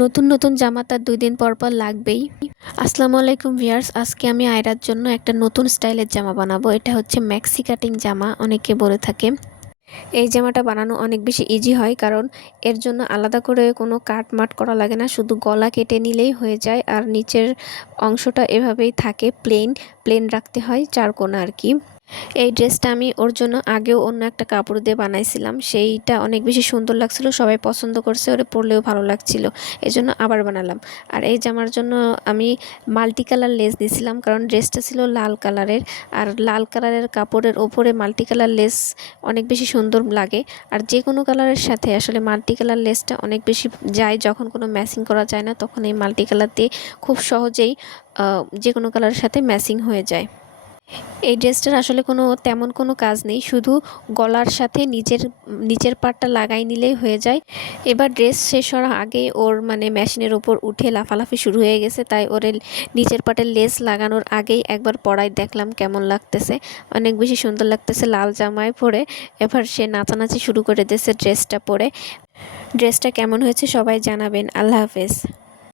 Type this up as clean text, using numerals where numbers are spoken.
নতুন নতুন জামা তার ২ দিন পর পর লাগবেই। আসসালামু আলাইকুম ভিউয়ার্স, আজকে আমি আয়রার জন্য একটা নতুন স্টাইলের জামা বানাবো। এটা হচ্ছে ম্যাক্সি কাটিং জামা অনেকে বলে থাকে। এই জামাটা বানানো অনেক বেশি ইজি হয়, কারণ এর জন্য আলাদা করে কোনো কাট-মাট করা লাগে না। শুধু গলা কেটে নিলেই হয়ে যায়, আর নিচের অংশটা এভাবেই থাকে, প্লেন রাখতে হয় ৪ কোণা আরকি। এই ড্রেসটা আমি ওর জন্য আগেও অন্য একটা কাপড় দিয়ে বানাইছিলাম। সেইটা অনেক বেশি সুন্দর লাগছিল, সবাই পছন্দ করছে, ওরে পরলেও ভালো লাগছিল। এজন্য আবার বানালাম। আর এই জামার জন্য আমি মাল্টি কালার লেস দিছিলাম, কারণ ড্রেসটা ছিল লাল কালারের। আর লাল কালারের কাপড়ের ওপরে মাল্টি কালার লেস অনেক বেশি সুন্দর লাগে। আর যে কোনো কালারের সাথে আসলে মাল্টি কালার লেসটা অনেক বেশি যায়। যখন কোনো ম্যাচিং করা যায় না, তখন এই মাল্টি কালার দিয়ে খুব সহজেই যে কোনো কালারের সাথে ম্যাচিং হয়ে যায়। এই ড্রেসটার আসলে তেমন কোনো কাজ নেই, শুধু গলার সাথে নিচের পার্টটা লাগাই নিলেই হয়ে যায়। এবার ড্রেস শেষ হওয়ার আগেই ওর মেশিনের ওপর উঠে লাফালাফি শুরু হয়ে গেছে, তাই ওর নিচের পার্টের লেস লাগানোর আগেই একবার পরাই দেখলাম কেমন লাগতেছে। অনেক বেশি সুন্দর লাগতেছে লাল জামায় পরে। এবার সে নাচানাচি শুরু করে দিয়েছে ড্রেসটা পরে। ড্রেসটা কেমন হয়েছে সবাই জানাবেন। আল্লাহ হাফেজ।